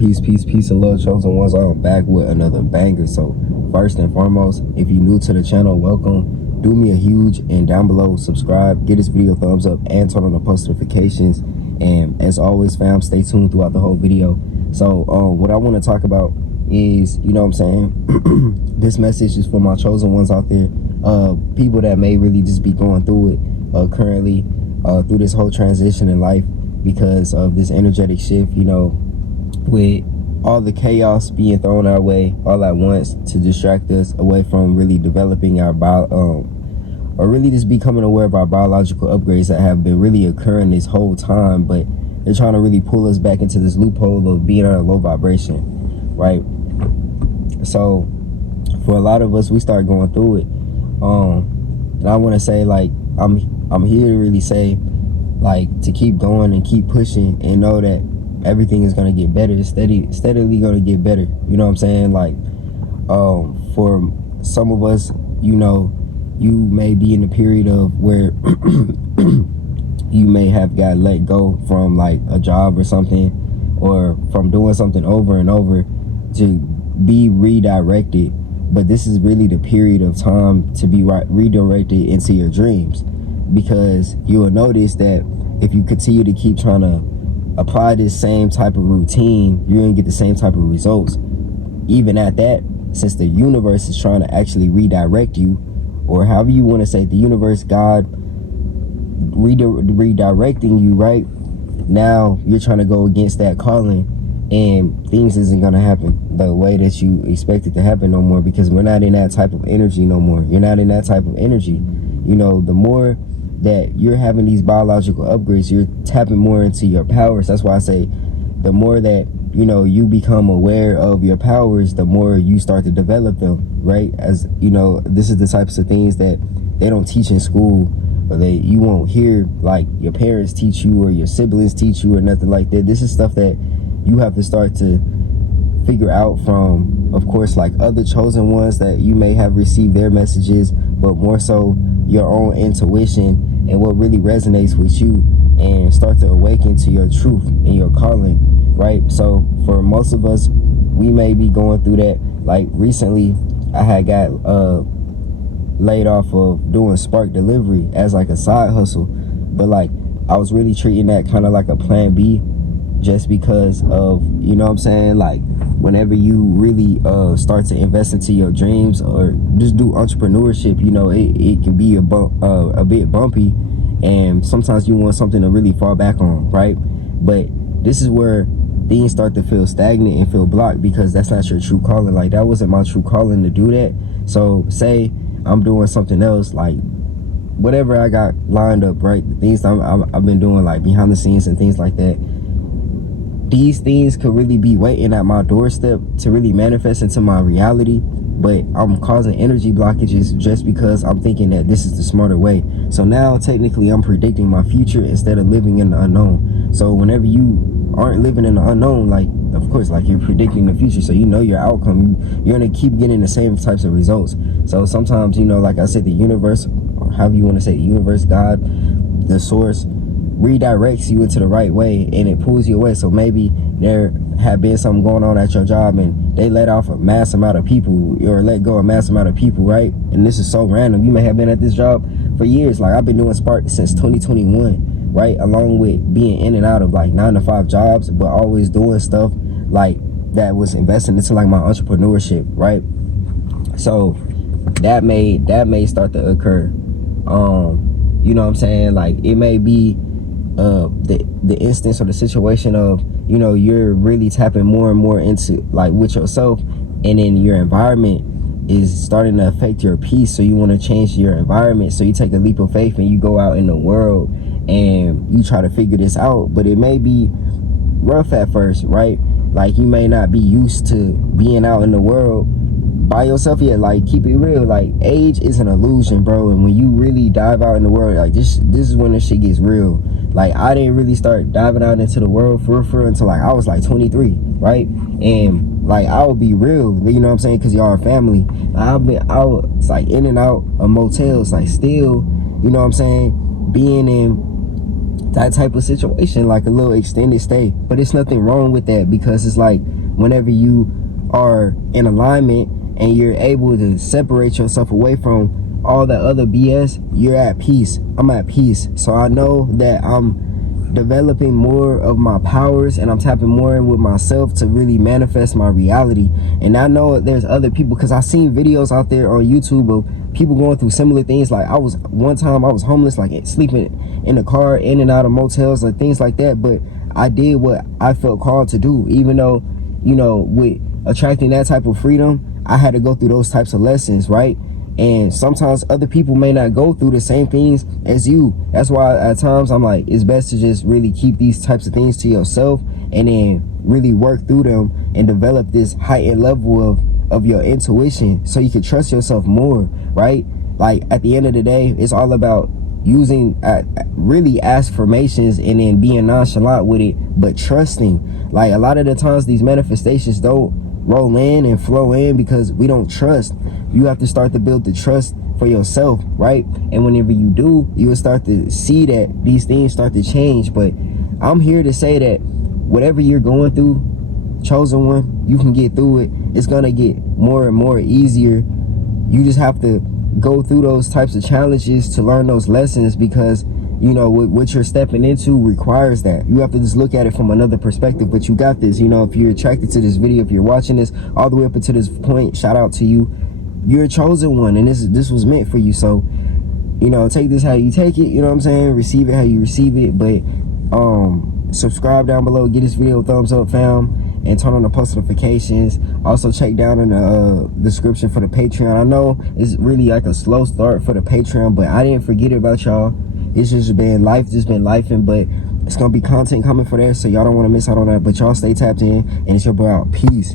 Peace and love, chosen ones. I'm back with another banger. So first and foremost, if you're new to the channel, welcome. Do me a huge and down below subscribe, give this video a thumbs up, and turn on the post notifications. And as always, fam, stay tuned throughout the whole video. So what I want to talk about is, you know what I'm saying, this message is for my chosen ones out there, people that may really just be going through it currently, through this whole transition in life because of this energetic shift, you know, with all the chaos being thrown our way all at once to distract us away from really developing our or really just becoming aware of our biological upgrades that have been really occurring this whole time, but they're trying to really pull us back into this loophole of being on a low vibration, right? So for a lot of us, we start going through it, and I want to say, like, I'm here to really say, like, to keep going and keep pushing and know that everything is going to get better. It's steadily going to get better. You know what I'm saying? Like, for some of us, you know, you may be in a period of where you may have got let go from like a job or something, or from doing something over and over to be redirected. But this is really the period of time to be redirected into your dreams, because you will notice that if you continue to keep trying to apply this same type of routine, you're gonna get the same type of results. Even at that, since the universe is trying to actually redirect you, or however you want to say, the universe, God, redirecting you, right? Now you're trying to go against that calling, and things isn't gonna happen the way that you expect it to happen no more, because we're not in that type of energy no more. You're not in that type of energy. You know, the more that you're having these biological upgrades, you're tapping more into your powers. That's why I say the more that, you know, you become aware of your powers, the more you start to develop them, right? As you know, this is the types of things that they don't teach in school, or you won't hear like your parents teach you or your siblings teach you or nothing like that. This is stuff that you have to start to figure out from, of course, like other chosen ones that you may have received their messages, but more so your own intuition and what really resonates with you, and start to awaken to your truth and your calling, right? So for most of us, we may be going through that. Like recently, I had got laid off of doing Spark delivery as like a side hustle, but like I was really treating that kind of like a plan B, just because of, you know what I'm saying, like whenever you really start to invest into your dreams or just do entrepreneurship, you know, it can be a bit bumpy, and sometimes you want something to really fall back on, right? But this is where things start to feel stagnant and feel blocked, because that's not your true calling. Like, that wasn't my true calling to do that. So say I'm doing something else, like whatever I got lined up, right? The things I've been doing, like behind the scenes and things like that, these things could really be waiting at my doorstep to really manifest into my reality, but I'm causing energy blockages just because I'm thinking that this is the smarter way. So now technically I'm predicting my future instead of living in the unknown. So whenever you aren't living in the unknown, like, of course, like, you're predicting the future, so you know your outcome, you're gonna keep getting the same types of results. So sometimes, you know, like I said, the universe, or however you want to say, the universe, God, the source, redirects you into the right way, and it pulls you away. So maybe there had been something going on at your job, and they let off a mass amount of people, or let go a mass amount of people, right? And this is so random. You may have been at this job for years. Like, I've been doing Spark since 2021, right? Along with being in and out of like 9-to-5 jobs, but always doing stuff like that was investing into like my entrepreneurship, right? So that may start to occur. You know what I'm saying? Like, it may be the instance or the situation of, you know, you're really tapping more and more into like with yourself, and then your environment is starting to affect your peace. So you want to change your environment, so you take a leap of faith and you go out in the world and you try to figure this out. But it may be rough at first, right? Like, you may not be used to being out in the world by yourself yet. Like, keep it real, like, age is an illusion, bro. And when you really dive out in the world, like, this is when this shit gets real. Like, I didn't really start diving out into the world for real until like I was like 23, right? And like, I would be real, you know what I'm saying, because y'all are family. I was like in and out of motels, like, still, you know what I'm saying, being in that type of situation, like a little extended stay. But it's nothing wrong with that, because it's like whenever you are in alignment and you're able to separate yourself away from all that other BS, you're at peace. I'm at peace. So I know that I'm developing more of my powers, and I'm tapping more in with myself to really manifest my reality. And I know there's other people, because I seen videos out there on YouTube of people going through similar things. Like one time I was homeless, like sleeping in a car, in and out of motels, like things like that. But I did what I felt called to do, even though, you know, with attracting that type of freedom, I had to go through those types of lessons, right? And sometimes other people may not go through the same things as you. That's why at times I'm like, it's best to just really keep these types of things to yourself, and then really work through them and develop this heightened level of your intuition, so you can trust yourself more, right? Like at the end of the day, it's all about using really affirmations and then being nonchalant with it, but trusting. Like a lot of the times these manifestations don't roll in and flow in because we don't trust. You have to start to build the trust for yourself, right? And whenever you do, you will start to see that these things start to change. But I'm here to say that whatever you're going through, chosen one, you can get through it. It's gonna get more and more easier. You just have to go through those types of challenges to learn those lessons, because you know what you're stepping into requires that. You have to just look at it from another perspective. But you got this. You know, if you're attracted to this video, if you're watching this all the way up until this point, shout out to you. You're a chosen one, and this was meant for you. So, you know, take this how you take it, you know what I'm saying? Receive it how you receive it. But subscribe down below, give this video a thumbs up, fam, and turn on the post notifications. Also check down in the description for the Patreon. I know it's really like a slow start for the Patreon, but I didn't forget about y'all. It's just been life, lifing, but it's gonna be content coming for there, so y'all don't want to miss out on that. But y'all stay tapped in, and it's your boy out. Peace.